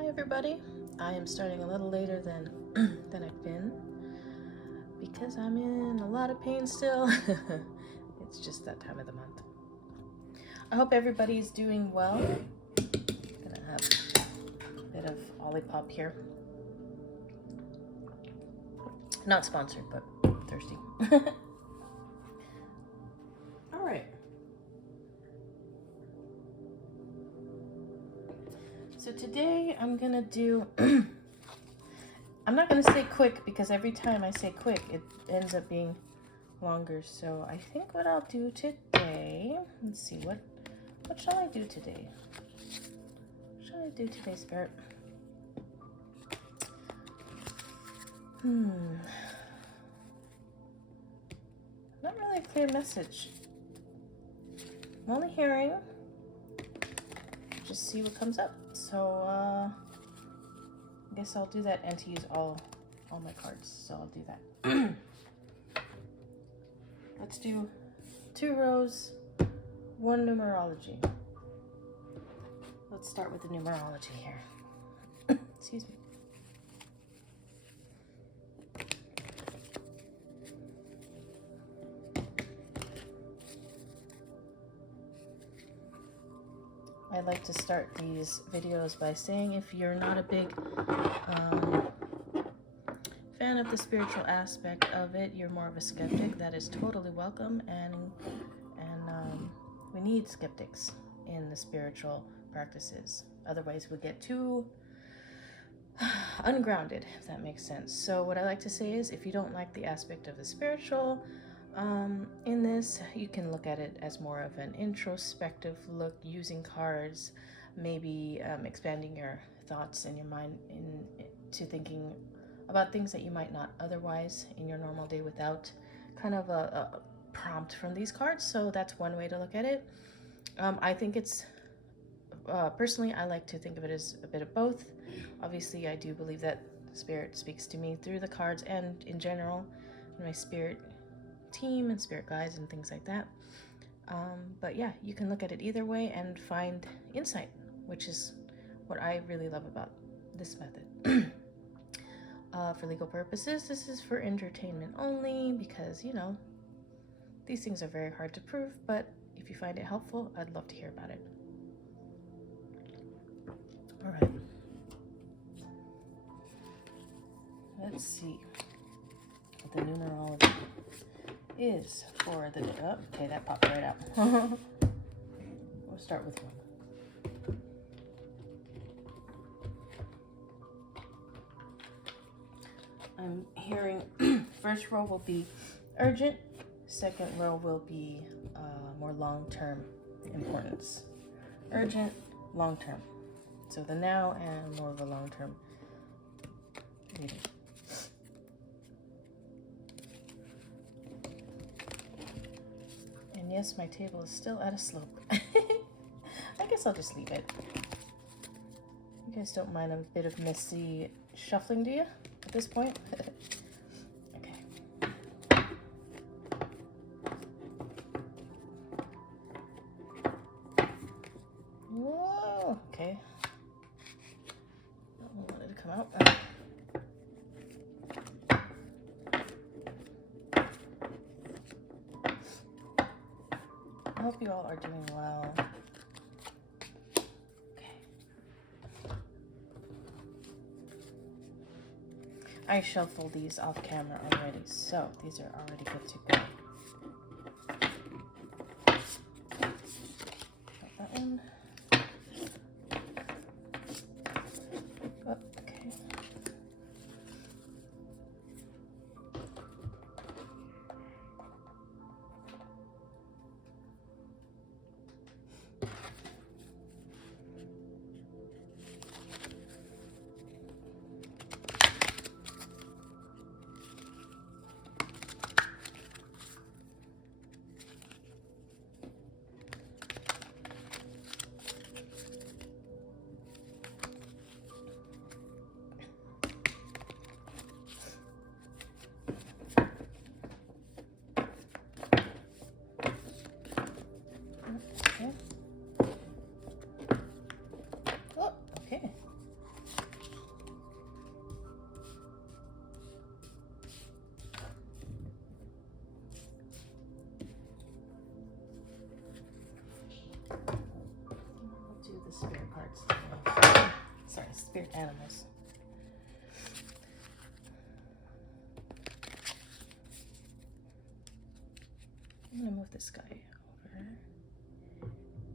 Hi everybody. I am starting a little later than than I've been because I'm in a lot of pain still. It's just that time of the month. I hope everybody's doing well. Gonna have a bit of Olipop here. Not sponsored, but thirsty. All right. So today I'm gonna do I'm not gonna say quick because every time I say quick it ends up being longer. So I think what I'll do today, let's see, what shall I do today? What shall I do today, Spirit? Not really a clear message. I'm only hearing, just see what comes up. So I guess I'll do that and to use all my cards. So I'll do that. Let's do 2 rows, 1 numerology. Let's start with the numerology here. Excuse me. I like to start these videos by saying if you're not a big fan of the spiritual aspect of it, you're more of a skeptic, that is totally welcome, and we need skeptics in the spiritual practices. Otherwise we get too ungrounded, if that makes sense. So what I like to say is if you don't like the aspect of the spiritual in this, you can look at it as more of an introspective look, using cards, maybe expanding your thoughts and your mind into thinking about things that you might not otherwise in your normal day without kind of a prompt from these cards. So that's one way to look at it. I think it's personally, I like to think of it as a bit of both. Obviously, I do believe that Spirit speaks to me through the cards and in general, my spirit team and spirit guides and things like that. But yeah, you can look at it either way and find insight, which is what I really love about this method. For legal purposes, this is for entertainment only because, you know, these things are very hard to prove, but if you find it helpful, I'd love to hear about it. All right. Let's see what the numerology is for the okay, that popped right out. We'll start with 1. I'm hearing first row will be urgent, second row will be more long-term importance. Urgent, long-term. So the now and more of a long-term reading. And yes, my table is still at a slope. I guess I'll just leave it. You guys don't mind a bit of messy shuffling, do you, at this point? Okay. Whoa, okay. Don't want it to come out. I hope you all are doing well. I shuffled these off camera already, so these are already good to go. Got that one. Oh, okay. the spirit cards today. Sorry, spirit animals. I'm gonna move this guy over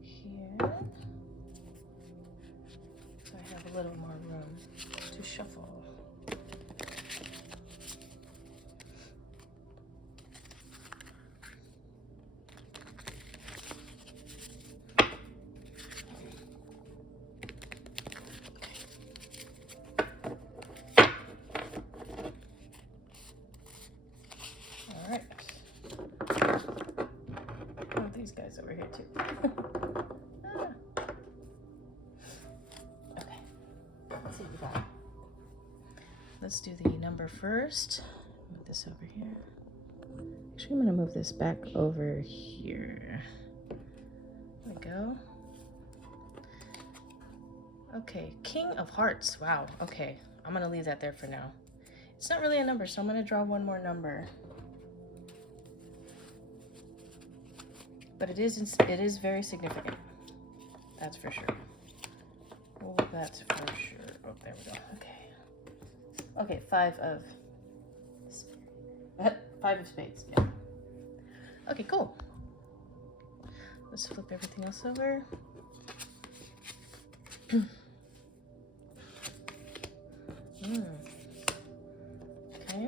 here so I have a little more room to shuffle. All right. Oh, these guys over here too. Okay. Let's see what we got. Let's do the number first. Move this over here. Actually, I'm gonna move this back over here. There we go. Okay, King of Hearts. Wow. Okay, I'm gonna leave that there for now. It's not really a number, so I'm gonna draw one more number. But it is very significant. That's for sure. Oh, that's for sure. Oh, there we go. Okay. Okay, five of spades. Yeah. Okay, cool. Let's flip everything else over. Okay.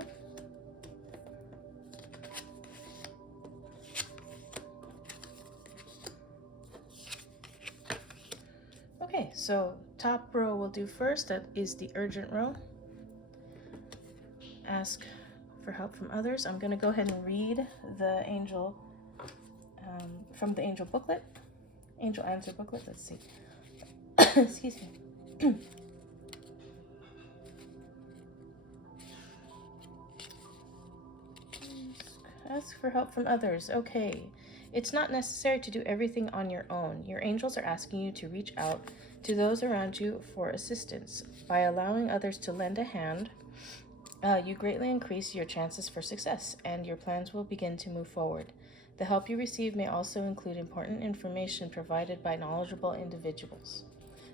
Okay, so top row we'll do first. That is the urgent row. Ask for help from others. I'm going to go ahead and read the angel from the angel booklet, angel answer booklet. Let's see. Excuse me. Ask for help from others. Okay. It's not necessary to do everything on your own. Your angels are asking you to reach out to those around you for assistance. By allowing others to lend a hand, you greatly increase your chances for success, and your plans will begin to move forward. The help you receive may also include important information provided by knowledgeable individuals.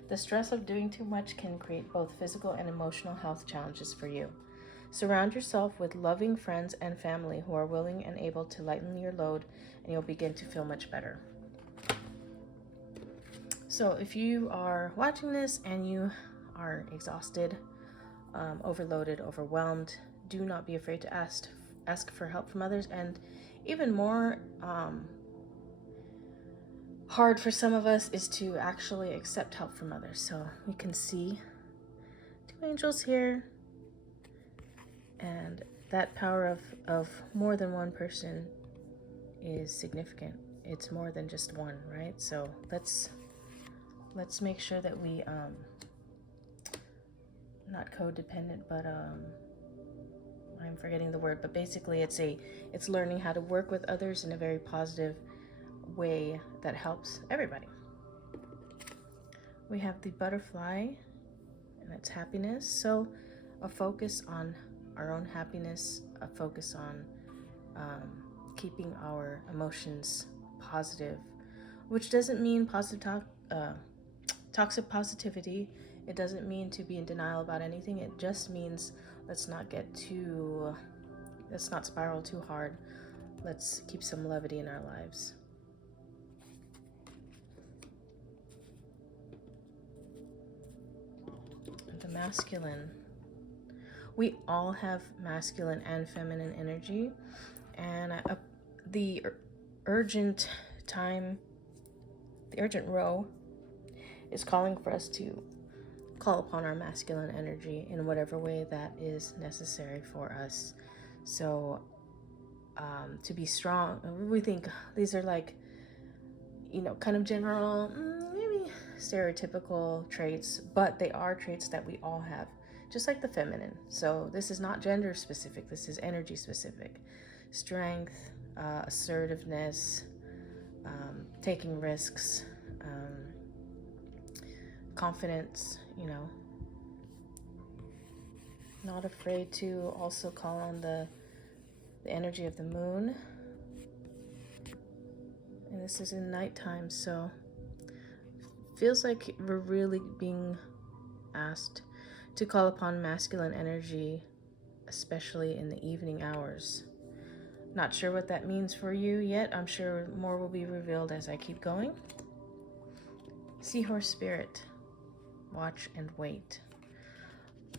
The stress of doing too much can create both physical and emotional health challenges for you. Surround yourself with loving friends and family who are willing and able to lighten your load, and you'll begin to feel much better. So if you are watching this and you are exhausted, overloaded, overwhelmed, do not be afraid to ask for help from others. And even more hard for some of us is to actually accept help from others. So we can see two angels here, and that power of more than one person is significant. It's more than just one, right? So let's make sure that we not codependent, but I'm forgetting the word, but basically it's learning how to work with others in a very positive way that helps everybody. We have the butterfly, and it's happiness. So a focus on our own happiness, a focus on keeping our emotions positive, which doesn't mean toxic positivity. It doesn't mean to be in denial about anything. It just means let's not spiral too hard. Let's keep some levity in our lives. The masculine. We all have masculine and feminine energy, and the urgent row is calling for us to call upon our masculine energy in whatever way that is necessary for us. So to be strong, we think these are like, kind of general, maybe stereotypical traits, but they are traits that we all have, just like the feminine. So this is not gender specific, this is energy specific. Strength, assertiveness, taking risks, confidence, not afraid to also call on the energy of the moon. And this is in nighttime, so feels like we're really being asked to call upon masculine energy, especially in the evening hours. Not sure what that means for you yet. I'm sure more will be revealed as I keep going. Seahorse Spirit, watch and wait.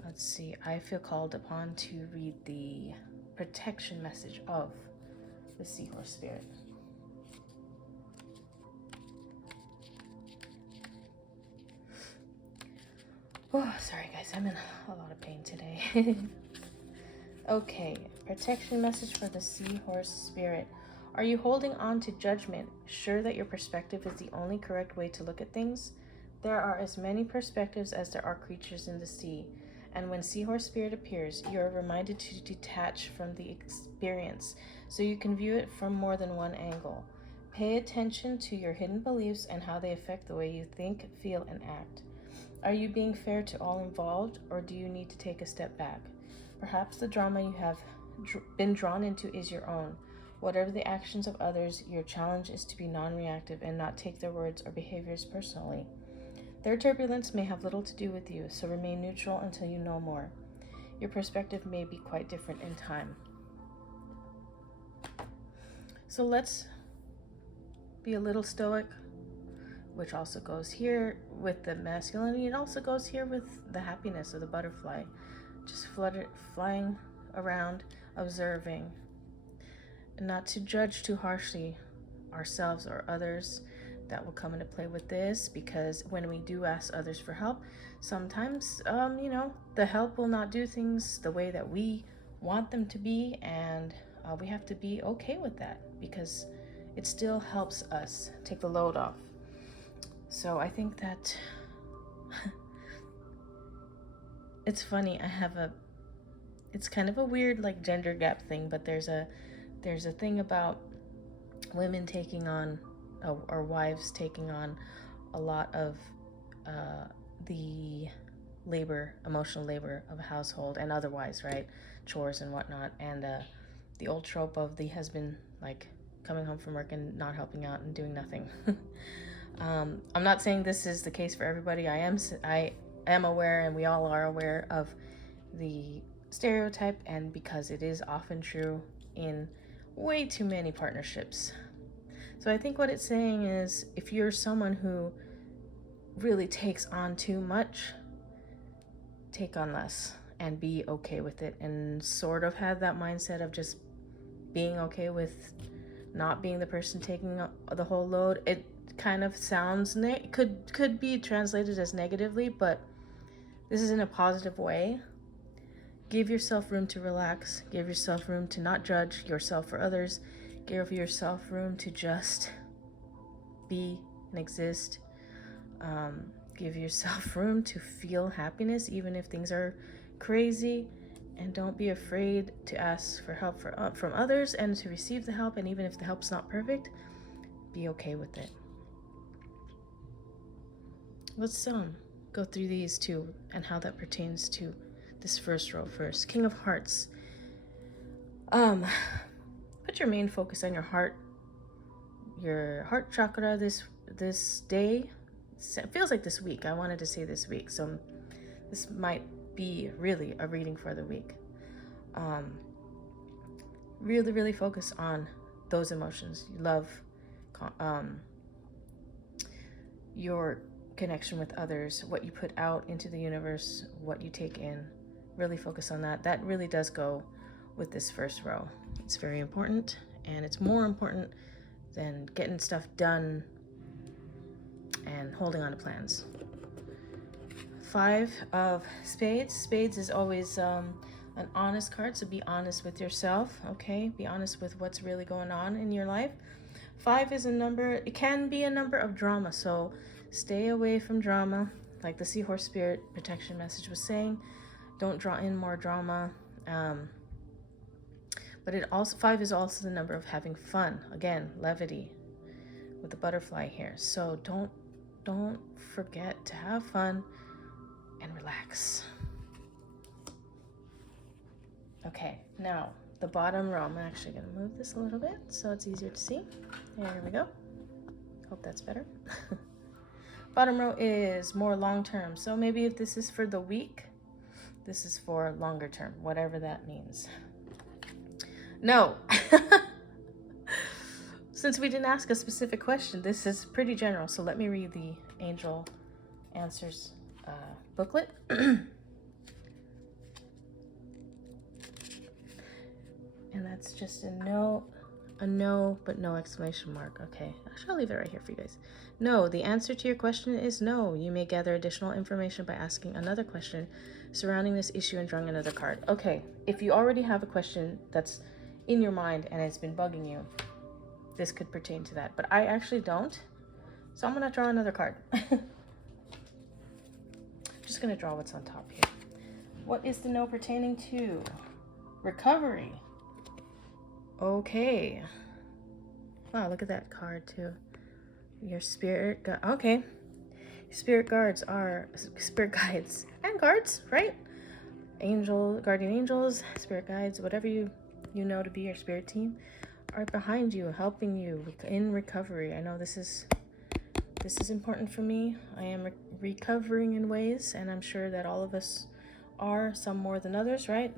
Let's see, I feel called upon to read the protection message of the Seahorse Spirit. Oh, sorry guys, I'm in a lot of pain today. Okay, protection message for the Seahorse Spirit. Are you holding on to judgment, sure that your perspective is the only correct way to look at things? There are as many perspectives as there are creatures in the sea, and when Seahorse Spirit appears, you are reminded to detach from the experience so you can view it from more than one angle. Pay attention to your hidden beliefs and how they affect the way you think, feel, and act. Are you being fair to all involved, or do you need to take a step back? Perhaps the drama you have been drawn into is your own. Whatever the actions of others, your challenge is to be non-reactive and not take their words or behaviors personally. Their turbulence may have little to do with you, so remain neutral until you know more. Your perspective may be quite different in time. So let's be a little stoic, which also goes here with the masculinity. It also goes here with the happiness of the butterfly. Just flying around, observing, and not to judge too harshly ourselves or others. That will come into play with this, because when we do ask others for help, sometimes, the help will not do things the way that we want them to be, and we have to be okay with that, because it still helps us take the load off. So I think that it's funny. It's kind of a weird like gender gap thing, but there's a thing about women taking on, or wives taking on a lot of the emotional labor of a household and otherwise, right? Chores and whatnot, and the old trope of the husband like coming home from work and not helping out and doing nothing. I'm not saying this is the case for everybody. I am aware, and we all are aware of the stereotype, and because it is often true in way too many partnerships. So I think what it's saying is, if you're someone who really takes on too much, take on less and be okay with it, and sort of have that mindset of just being okay with not being the person taking the whole load. It kind of sounds could be translated as negatively, but this is in a positive way. Give yourself room to relax. Give yourself room to not judge yourself or others. Give yourself room to just be and exist. Give yourself room to feel happiness, even if things are crazy. And don't be afraid to ask for help from others, and to receive the help. And even if the help's not perfect, be okay with it. Let's go through these two and how that pertains to this first row first. King of Hearts. Put your main focus on your heart chakra this day. It feels like this week. I wanted to say this week, so this might be really a reading for the week. Really focus on those emotions. Love, your connection with others, what you put out into the universe, what you take in. Really focus on that. That really does go with this first row. It's very important, and it's more important than getting stuff done and holding on to plans. 5 of Spades. Spades is always an honest card, so be honest with yourself, okay? Be honest with what's really going on in your life. 5 is a number, it can be a number of drama, so stay away from drama, like the Seahorse Spirit protection message was saying. Don't draw in more drama. But 5 is also the number of having fun. Again, levity with the butterfly here. So don't forget to have fun and relax. Okay, now the bottom row. I'm actually going to move this a little bit so it's easier to see. There we go. Hope that's better. Bottom row is more long-term. So maybe if this is for the week, this is for longer term, whatever that means. No. Since we didn't ask a specific question, this is pretty general. So let me read the angel answers booklet. And that's just a no, but no exclamation mark. Okay, I shall leave it right here for you guys. No, the answer to your question is no. You may gather additional information by asking another question surrounding this issue and drawing another card. Okay, if you already have a question that's in your mind and it's been bugging you, this could pertain to that. But I actually don't, so I'm gonna draw another card. Just gonna draw what's on top here. What is the no pertaining to? Recovery. Okay. Wow, look at that card too. Your spirit okay. Spirit guides and guards, right? Guardian angels, spirit guides, whatever you know to be your spirit team, are behind you, helping you in recovery. I know this is important for me. I am recovering in ways, and I'm sure that all of us are, some more than others, right?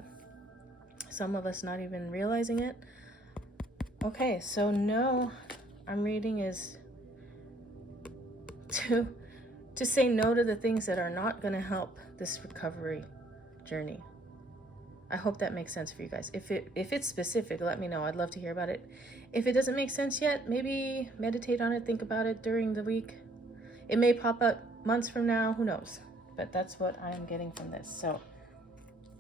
Some of us not even realizing it. Okay, so no, I'm reading is to say no to the things that are not going to help this recovery journey. I hope that makes sense for you guys. If it's specific, let me know. I'd love to hear about it. If it doesn't make sense yet, maybe meditate on it, think about it during the week. It may pop up months from now, who knows? But that's what I'm getting from this. So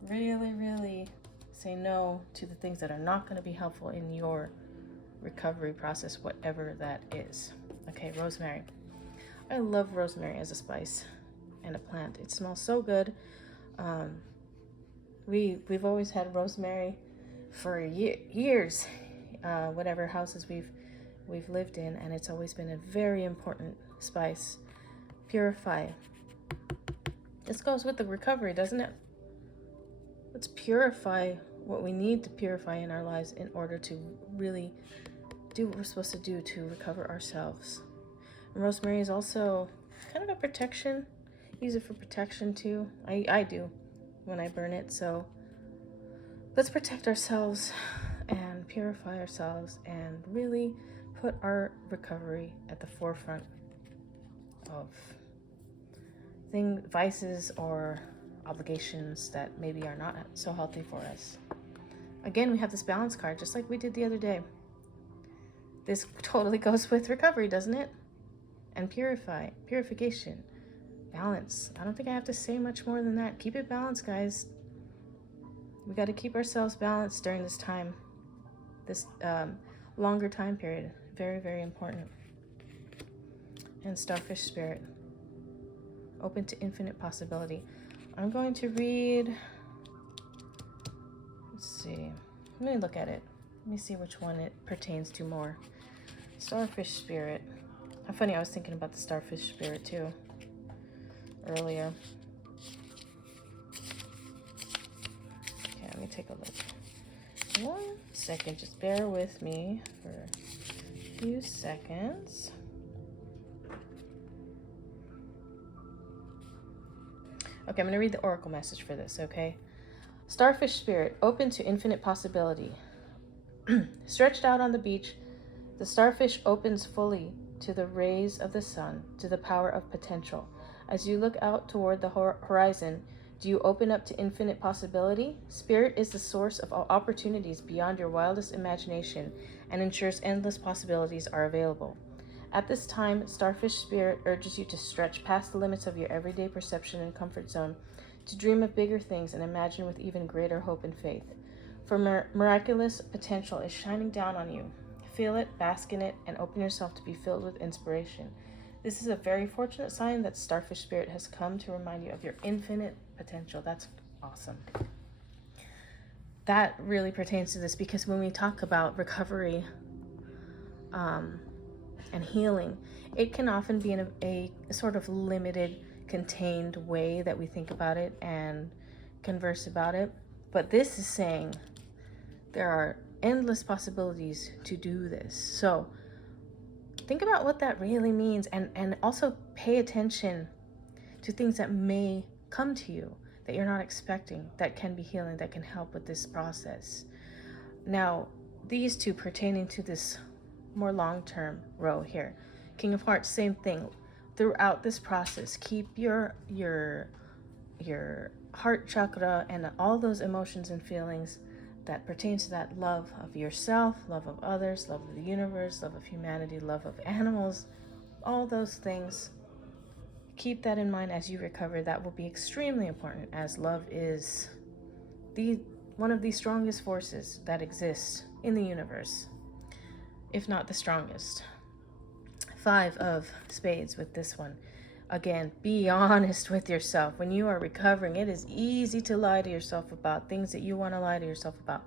really, really say no to the things that are not going to be helpful in your recovery process, whatever that is. Okay, rosemary. I love rosemary as a spice and a plant. It smells so good. We've always had rosemary for years, whatever houses we've lived in, and it's always been a very important spice. Purify. This goes with the recovery, doesn't it? Let's purify what we need to purify in our lives in order to really do what we're supposed to do to recover ourselves. And rosemary is also kind of a protection. Use it for protection too. I do when I burn it. So let's protect ourselves and purify ourselves and really put our recovery at the forefront of vices or obligations that maybe are not so healthy for us. Again, we have this balance card, just like we did the other day. This totally goes with recovery, doesn't it? And purification, balance. I don't think I have to say much more than that. Keep it balanced, guys. We got to keep ourselves balanced during this time, this longer time period. Very, very important. And starfish spirit, open to infinite possibility. I'm going to read, let's see, let me look at it. Let me see which one it pertains to more. Starfish spirit. How funny, I was thinking about the starfish spirit too earlier. Okay, let me take a look. 1 second, just bear with me for a few seconds. Okay, I'm going to read the oracle message for this, okay? Starfish spirit, open to infinite possibility. Stretched out on the beach, the starfish opens fully to the rays of the sun, to the power of potential. As you look out toward the horizon, do you open up to infinite possibility? Spirit is the source of all opportunities beyond your wildest imagination and ensures endless possibilities are available. At this time, starfish spirit urges you to stretch past the limits of your everyday perception and comfort zone, to dream of bigger things and imagine with even greater hope and faith. For miraculous potential is shining down on you. Feel it, bask in it, and open yourself to be filled with inspiration. This is a very fortunate sign that starfish spirit has come to remind you of your infinite potential. That's awesome. That really pertains to this, because when we talk about recovery and healing, it can often be in a sort of limited, contained way that we think about it and converse about it. But this is saying there are endless possibilities to do this. So think about what that really means, and also pay attention to things that may come to you that you're not expecting, that can be healing, that can help with this process. Now, these two pertaining to this more long-term row here. King of Hearts, same thing. Throughout this process, keep your heart chakra and all those emotions and feelings that pertain to that love of yourself, love of others, love of the universe, love of humanity, love of animals, all those things. Keep that in mind as you recover. That will be extremely important, as love is one of the strongest forces that exists in the universe, if not the strongest. 5 of Spades with this one. Again, be honest with yourself. When you are recovering, it is easy to lie to yourself about things that you want to lie to yourself about.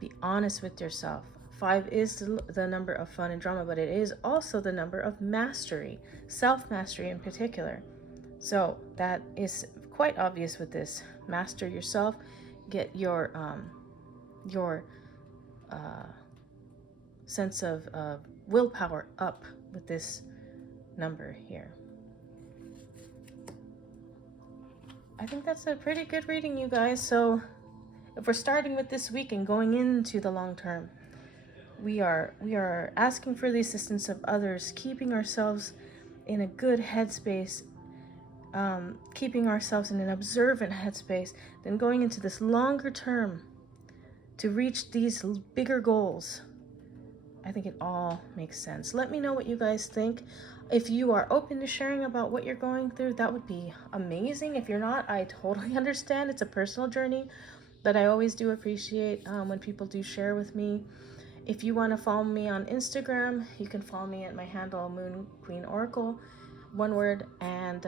Be honest with yourself. 5 is the number of fun and drama, but it is also the number of mastery, self-mastery in particular. So that is quite obvious with this. Master yourself. Get your sense of willpower up with this number here. I think that's a pretty good reading, you guys. So if we're starting with this week and going into the long term, we are asking for the assistance of others, keeping ourselves in a good headspace, keeping ourselves in an observant headspace, then going into this longer term to reach these bigger goals. I think it all makes sense. Let me know what you guys think. If you are open to sharing about what you're going through, that would be amazing. If you're not, I totally understand. It's a personal journey, but I always do appreciate when people do share with me. If you want to follow me on Instagram, you can follow me at my handle, Moon Queen Oracle, one word, and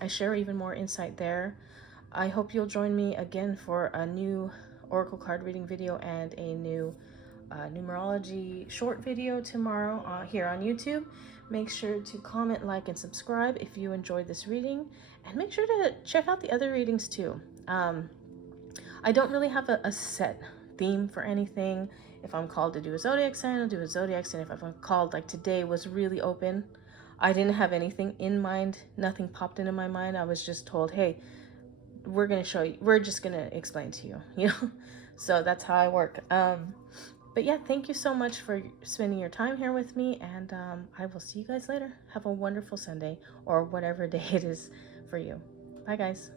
I share even more insight there. I hope you'll join me again for a new Oracle card reading video and a new numerology short video tomorrow here on YouTube. Make sure to comment, like, and subscribe if you enjoyed this reading, and make sure to check out the other readings too. I don't really have a set theme for anything. If I'm called to do a zodiac sign, I'll do a zodiac sign. If I'm called, like today was really open, I didn't have anything in mind. Nothing popped into my mind. I was just told, hey, we're going to show you. We're just going to explain to you, you know? So that's how I work. But yeah, thank you so much for spending your time here with me, and I will see you guys later. Have a wonderful Sunday, or whatever day it is for you. Bye, guys.